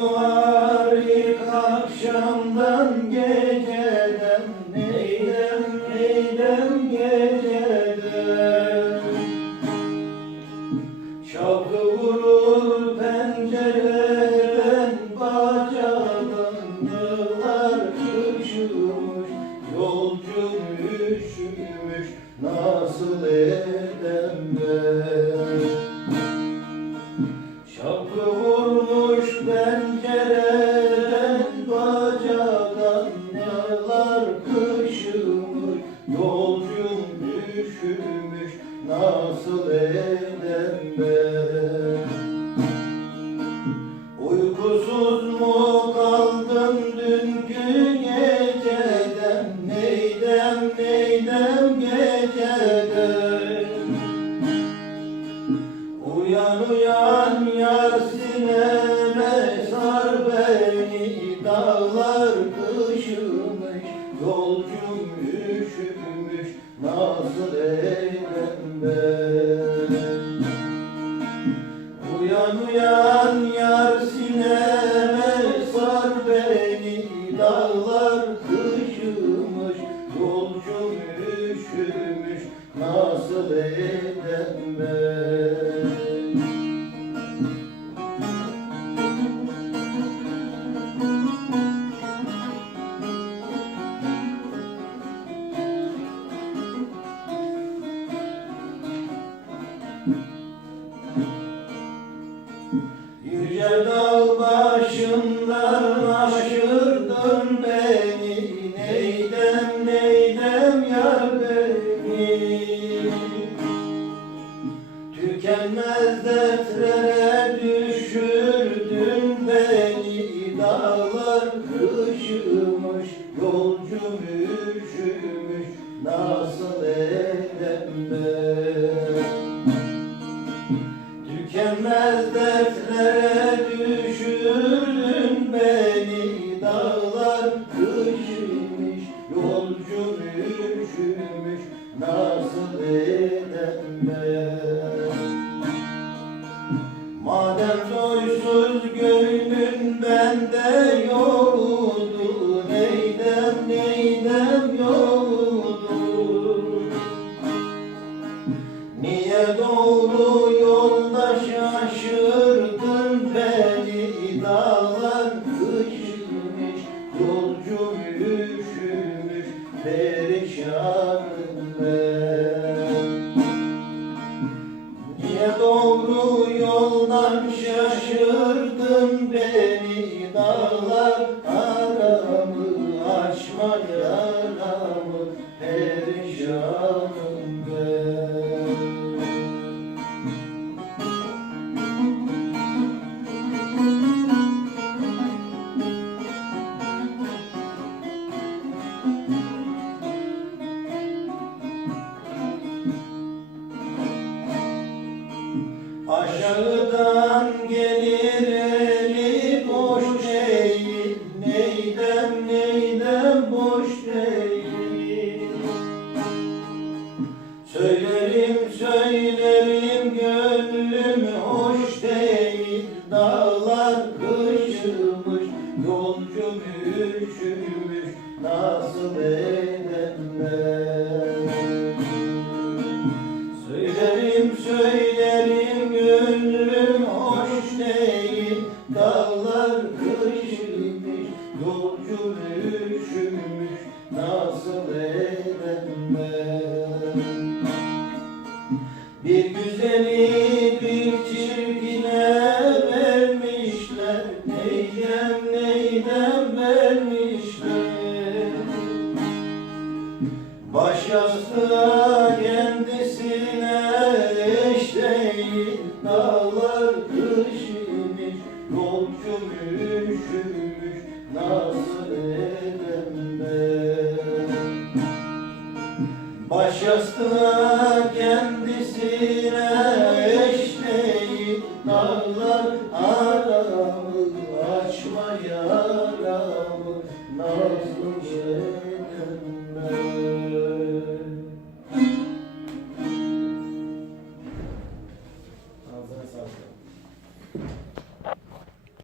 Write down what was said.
doğar akşamdan geceden Neyden neyden geceden. Şapkı vurur pencereden bacadan Yıllar üşümüş yolcum üşümüş Nasıl edem Uykusuz mu kaldın dünkü geceden? Neydem neydem geceden? Uyan uyan yar sineme sar beni Dağlar kışımış yolcum üşümüş nasıl et üşümüş Nasıl edem ben Madem soysuz gönlün bende yoktu Aşağıdan gelir eli boş değil. Neydem neydem boş değil? Söylerim söylerim gönlüm hoş değil. Dağlar kışımış yolcum üşümüş Nasıl edem Bir güzeli bir çirkine vermişler. Neydem neydem vermişler? Baş yastığa kendisine eş değil Dağlar kışmış, yolcum üşümüş edem ben Baş yastığa